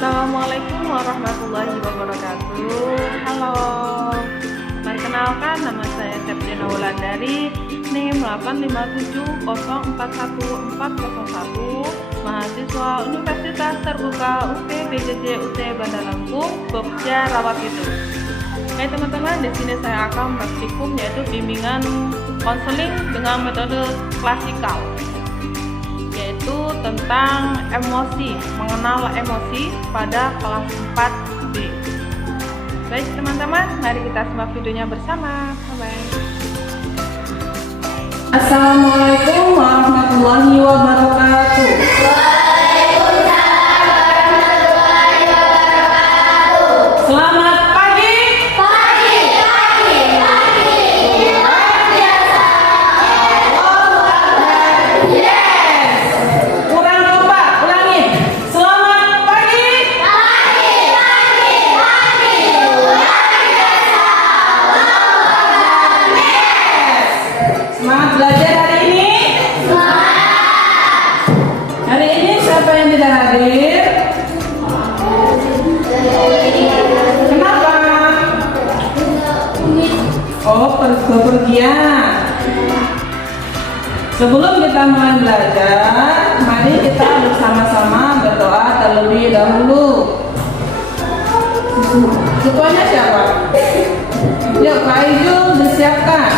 Assalamualaikum warahmatullahi wabarakatuh. Halo, perkenalkan nama saya Septiana Wulandari, NIM 857041401, mahasiswa Universitas Terbuka UP PJJ UT Bandar Lampung, Jogja Rawapidul. Hai teman-teman, di sini saya akan praktikum yaitu bimbingan konseling dengan metode klasikal, yaitu tentang emosi, mengenal emosi pada kelas 4B. Baik teman-teman, mari kita simak videonya bersama. Bye-bye. Assalamualaikum warahmatullahi wabarakatuh. Selamat pagi. Kurang lupa, ulangi. Selamat pagi. Semangat belajar hari ini. Hari ini siapa yang tidak hadir? Kenapa? Oh, bepergian. Sebelum kita mulai belajar, mari kita bersama-sama berdoa terlebih dahulu. Ketuanya siapa? Yuk, Kak Ijul disiapkan.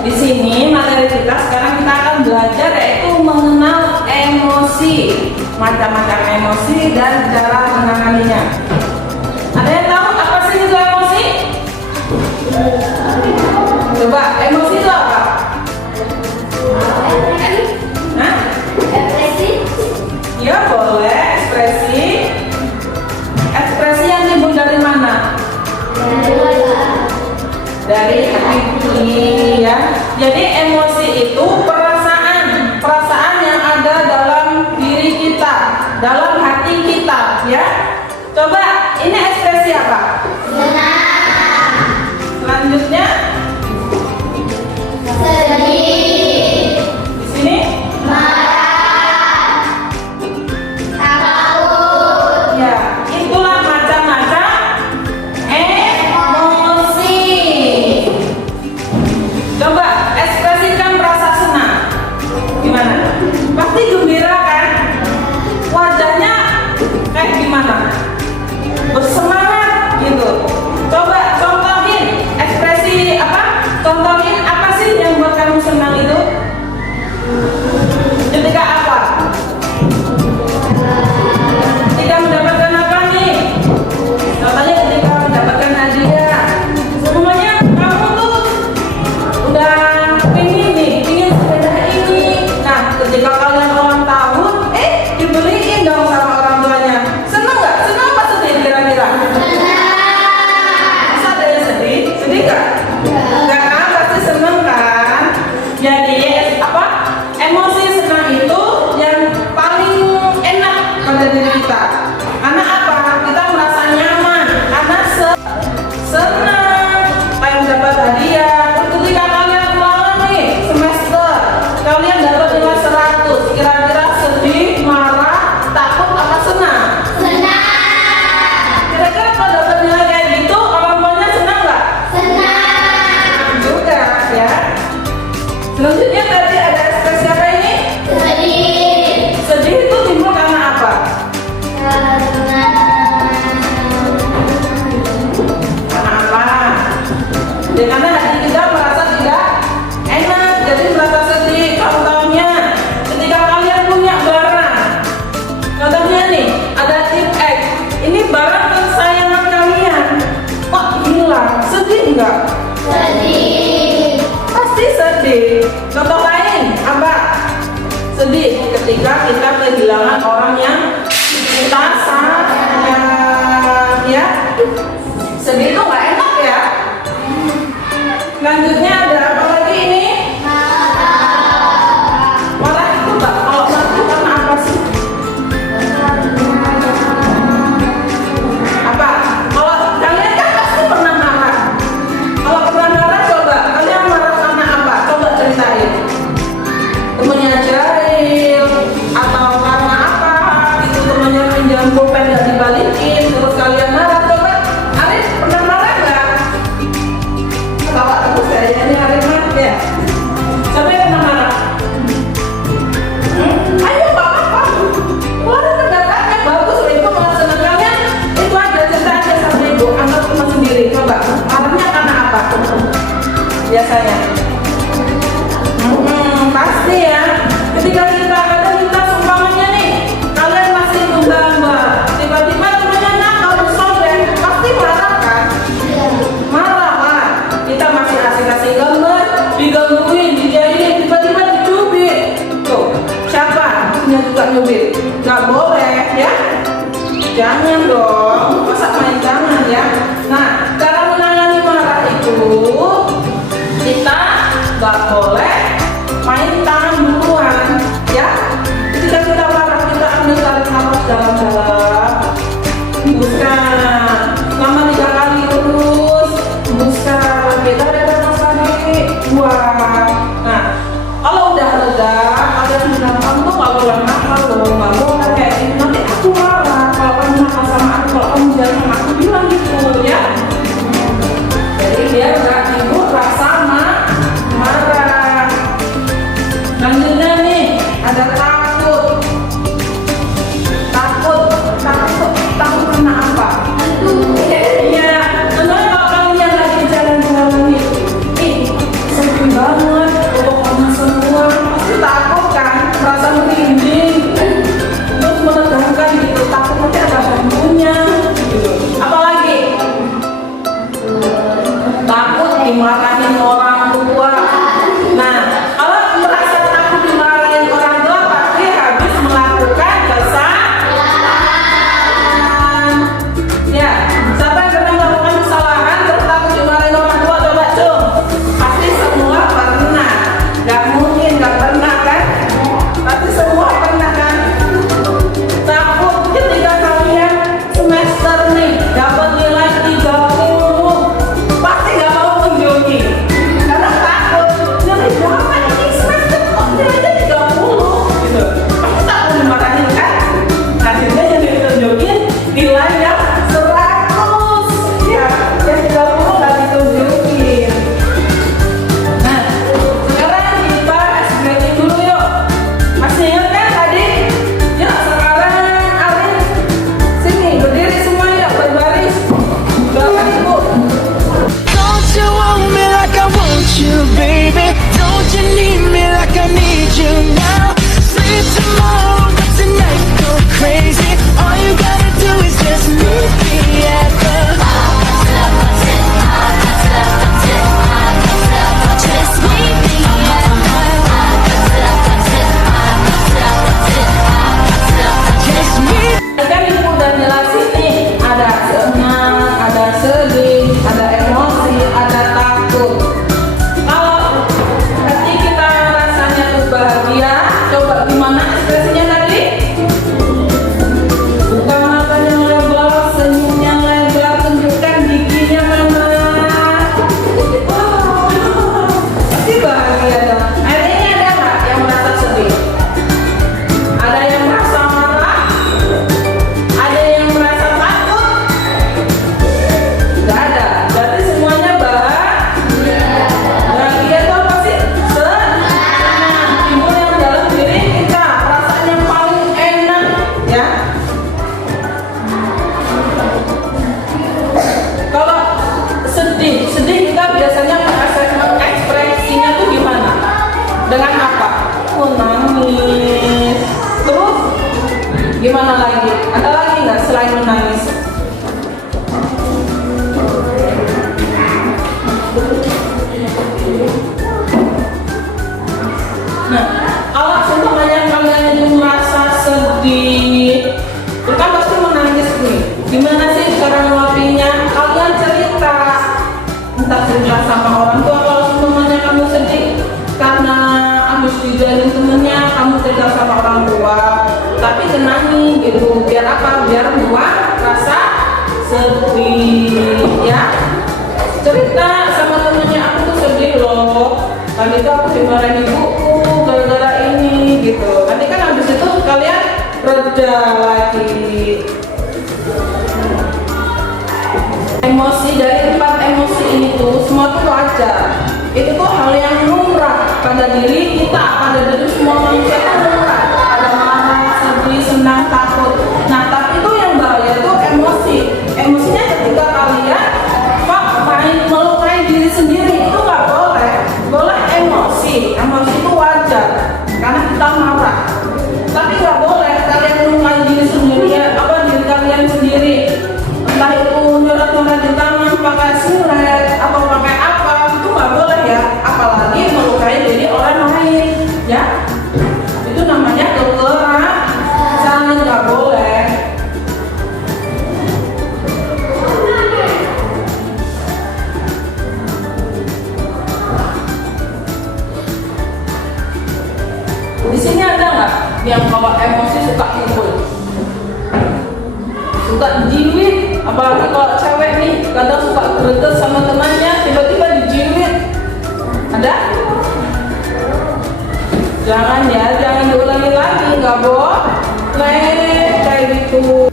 Di sini materi kita sekarang kita akan belajar yaitu mengenal emosi, macam-macam emosi dan cara menanganinya. Ada yang tahu apa sih itu emosi? Coba, emosi itu apa? Nah? Ya boleh, ekspresi. Ekspresi yang timbul dari mana? Dari hati ya. Jadi emosi itu perasaan yang ada dalam diri kita, dalam hati kita ya. Coba, ini ekspresi apa? Senang. Selanjutnya Sedih. di sini Marah. Takut. ya, itulah macam-macam emosi. pasti gembira kan? Wajahnya kayak gimana? Bersemangat gitu. Coba contohin ekspresi apa? Contohin apa sih yang buat kamu senang itu? Ketika apa? Ketika mendapatkan apa nih? Contohnya ketika mendapatkan hadiah. Semuanya kamu tuh udah pingin sepeda ini. Nah, ketika kalian ulang tahun, dibeliin dong sama orang tuanya. Seneng nggak? Seneng apa sedih kira-kira? Masa ada yang sedih? Sedih nggak? Nggak kan? Pasti seneng kan? Jadi apa? Emosi senang itu yang paling enak pada diri kita. Karena apa? Kita merasa nyaman. Karena senang kayak mendapat hadiah. Ketika kalian ulangan nih semester, kalian dapat nilai 100. Kira-kira sedih, marah, takut, apa senang? Senang. Kira-kira kalau dapat nilai kayak gitu, orang tuanya senang nggak? Senang. Juga ya. Selanjutnya tadi ada ekspresi apa ini? Sedih. Sedih itu timbul karena apa? Karena Karena apa? Ya, karena hati kita merasa tidak enak, jadi merasa sedih. Contohnya, ketika kalian punya barang, contohnya nih, ada tip X. Ini barang kesayangan kalian, kok hilang? Sedih nggak? sedih. Pasti sedih. Contoh lain apa? Sedih ketika kita kehilangan orang yang kita sayang, ya. Sedih itu nggak enak ya. Selanjutnya ada apa lagi ini? Marah itu nggak? Kalau marah itu karena apa sih? Apa? Kalau kalian kan pasti pernah marah. Kalau pernah marah, coba kalian marah karena apa? Coba ceritain. Temennya jahil atau karena apa? Itu temennya pinjam pulpen nggak dibalikin, terus kalian marah. Coba, Arif pernah marah nggak? Ketawa terus kayaknya ini Arif mah ya. Siapa yang pernah marah? Ayo apa-apa. Keluarin pendapatnya bagus loh, itu malah seneng kalian. Itu aja cerita aja sama ibu, anggap cuma sendiri. Coba, marahnya karena apa? Biasanya. Pasti ya. Ketika kadang kita seumpamanya nih, kalian masih gambar, tiba-tiba temennya nakal disobek, pasti marah kan? Marah lah. Kita masih asik-asik gambar, digangguin, dijahilin, tiba-tiba dicubit. Tuh, siapa yang juga nyubit? Gak boleh ya. Jangan dong, masa main jangan ya. Nah, cara menangani marah itu kita gak boleh main tangan duluan ya. Ketika kita marah, kita ambil tarik nafas dalam-dalam, hembuskan selama 3 kali, terus hembuskan, kita tarik nafas lagi, buang. Nah, kalau udah reda, kalian bilang, kamu tuh gak boleh nakal loh, gak boleh kayak gini, nanti aku marah kalau kamu nakal sama aku, kalau kamu jalan sama aku, bilang gitu ya. Jadi dia gak timbul rasa marah. Gimana lagi? Ada lagi nggak selain menangis? Nah, kalau semuanya kalian itu merasa sedih, itu kan pasti menangis nih. Gimana sih cara meluapinya? Kalian cerita, entah cerita sama orang tua kalau semuanya kamu sedih karena habis dijalin temennya, kamu cerita sama orang tua. Tapi tenangin gitu, biar apa? Biar buat rasa sedih, ya. Cerita sama temennya, aku tuh sedih loh. Tadi tuh aku dimarahin ibuku gara-gara ini gitu. Nanti kan habis itu kalian reda lagi. Emosi dari 4 emosi ini tuh semua tuh wajar. Itu tuh hal yang lumrah pada diri kita, pada diri semua manusia tuh lumrah. Ada marah, sedih, senang, takut. Nah, tapi itu yang bahaya tuh emosi. Emosinya ketika kalian melukai diri sendiri itu nggak boleh. Boleh emosi itu wajar karena kita marah. Tapi nggak boleh kalian melukai diri sendiri, diri kalian sendiri. Entah itu nyoret-nyoret di tangan pakai silet atau pakai apa, itu nggak boleh ya. Apalagi melukai diri orang lain, ya. Itu namanya kekerasan, nggak boleh. Di sini ada nggak yang kalau emosi suka pukul, suka jiwit? Apalagi kalau cewek nih, kadang suka greget sama temannya, tiba-tiba dijiwit. Ada? Jangan ya, jangan diulangi lagi, nggak boleh kayak gitu.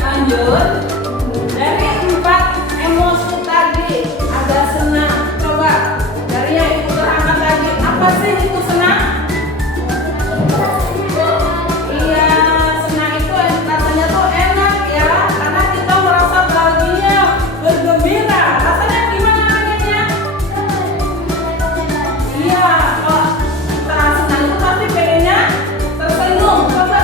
Lanjut. Dari 4 emosi tadi ada senang. Coba dari yang ibu terangkat tadi, apa sih itu senang? Iya, senang itu rasanya tuh enak ya, karena kita merasa bahagia, bergembira. Rasanya gimana rasanya? Iya, kalau kita senang itu pasti pengennya tersenyum. Coba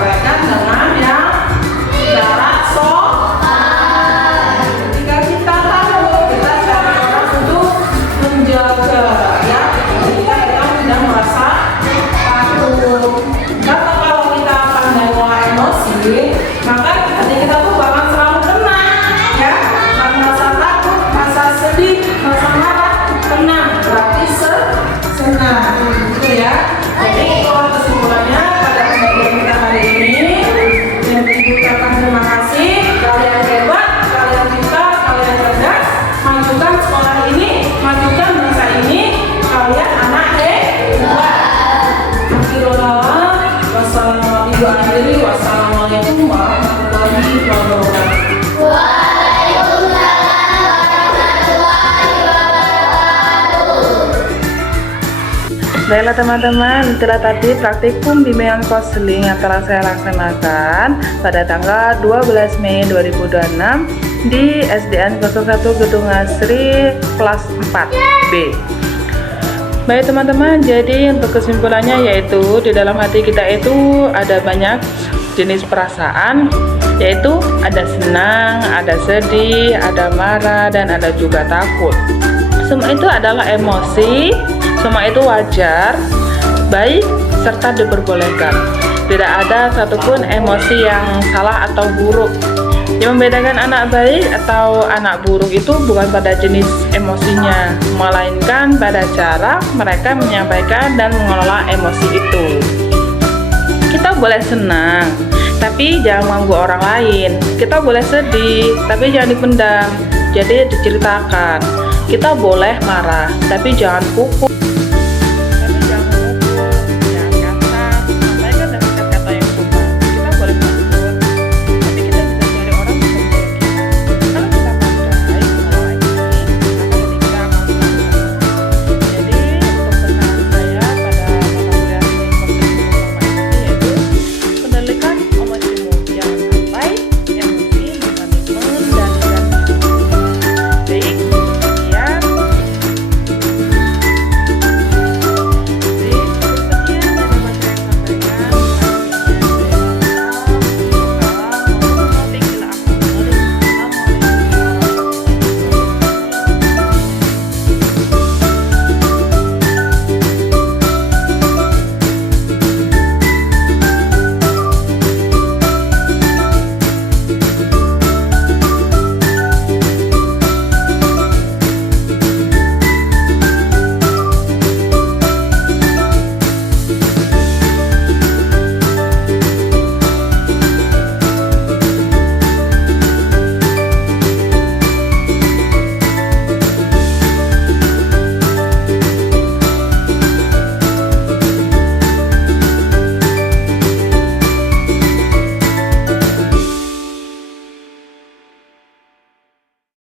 sampaikan dengan yang jarak sopan. Ketika kita takut, kita cara orang untuk menjaga ya. Ketika kita tidak merasa takut. Karena kalau kita pandai mengolah emosi, maka hati kita tuh bakal selalu tenang ya. Nggak merasa takut, merasa sedih, merasa marah, tenang. Berarti senang, gitu ya. Jadi kalau kesimpulannya pada pembelajaran kita hari ini, yang Ibu ucapkan terima kasih. Kalian hebat, kalian pintar, kalian cerdas. Majukan sekolah ini, majukan bangsa ini. Kalian anak hebat. Wassalamualaikum warahmatullahi wabarakatuh. Waalaikumsalam warahmatullahi wabarakatuh. Baiklah teman-teman, itulah tadi praktikum bimbingan konseling yang telah saya laksanakan pada tanggal 12 Mei 2026 di SDN 01 Gedung Asri kelas 4B. Baik teman-teman, jadi untuk kesimpulannya yaitu di dalam hati kita itu ada banyak jenis perasaan, yaitu ada senang, ada sedih, ada marah, dan ada juga takut. Semua itu adalah emosi, semua itu wajar, baik, serta diperbolehkan. Tidak ada satupun emosi yang salah atau buruk. Yang membedakan anak baik atau anak buruk itu bukan pada jenis emosinya, melainkan pada cara mereka menyampaikan dan mengelola emosi itu. Kita boleh senang, tapi jangan mengganggu orang lain. Kita boleh sedih, tapi jangan dipendam, jadi diceritakan. Kita boleh marah, tapi jangan pukul.